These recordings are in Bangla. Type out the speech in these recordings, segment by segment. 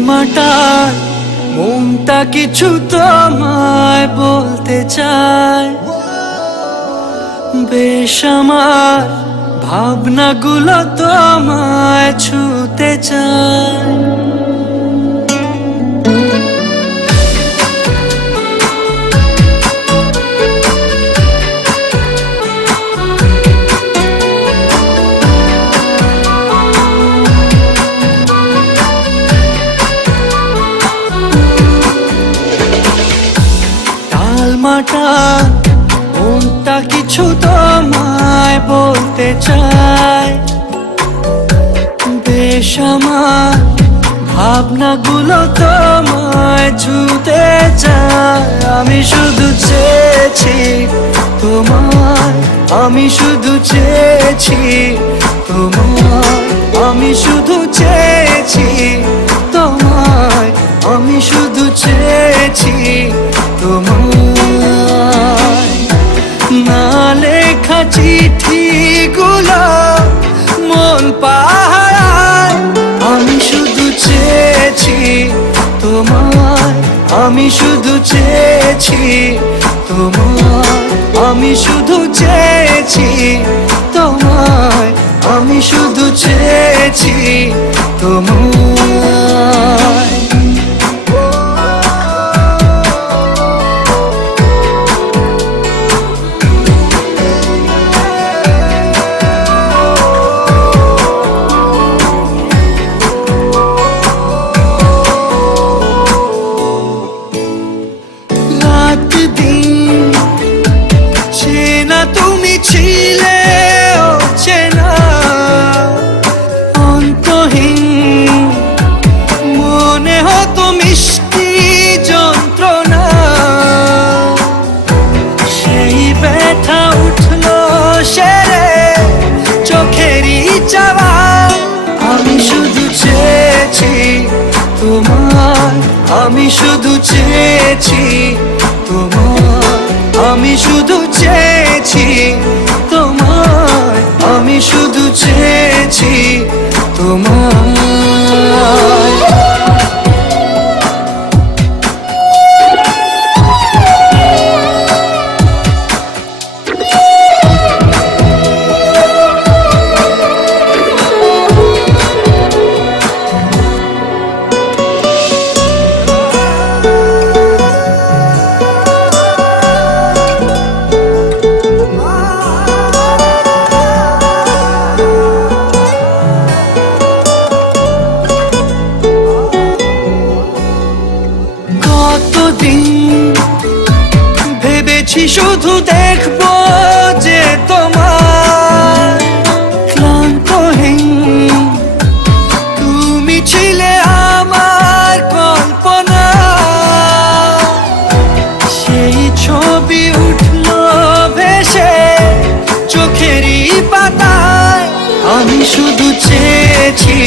টালমাটাল মনটা কিছু তোমায় বলতে চায়, বেশ আমার ভাবনাগুলো তোমায় ছুতে চায়। টালমাটাল মনটা কিছু তোমায় বলতে চায়, বেশ আমার ভাবনাগুলো তোমায় ছুতে চায়। আমি শুধু চেয়েছি তোমায়, আমি শুধু চেয়েছি তোমায়, আমি শুধু চেয়েছি তোমায়, আমি শুধু চেয়েছি তোমায়। না লেখা চিঠিগুলো মন পাহারায়, আমি শুধু চেয়েছি তোমায়, আমি শুধু চেয়েছি তোমায়, আমি শুধু চেয়েছি তোমায়, আমি শুধু চেয়েছি তোমায়। তুমি ছিলে অচেনা অন্তহীন, মনে হতো মিষ্টি যন্ত্রণা, সেই ব্যথা উঠলো সেরে চোখেরই চাওয়া। আমি শুধু চেয়েছি তোমায়, আমি শুধু চেয়েছি তোমায়, আমি শুধু চেয়েছি তোমায়, আমি শুধু চেয়েছি তোমায়। কতদিন ভেবেছি শুধু দেখবো যে তোমার ক্লান্তহীন, তুমি ছিলে আমার কল্পনা, সেই ছবি উঠলো ভেসে চোখেরই পাতায়। আমি শুধু চেয়েছি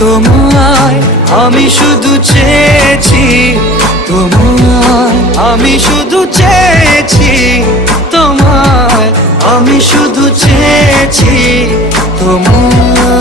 তোমায়, আমি শুধু চেয়েছি তোমায়, আমি শুধু চেয়েছি তোমায়, আমি শুধু চেয়েছি তোমায়।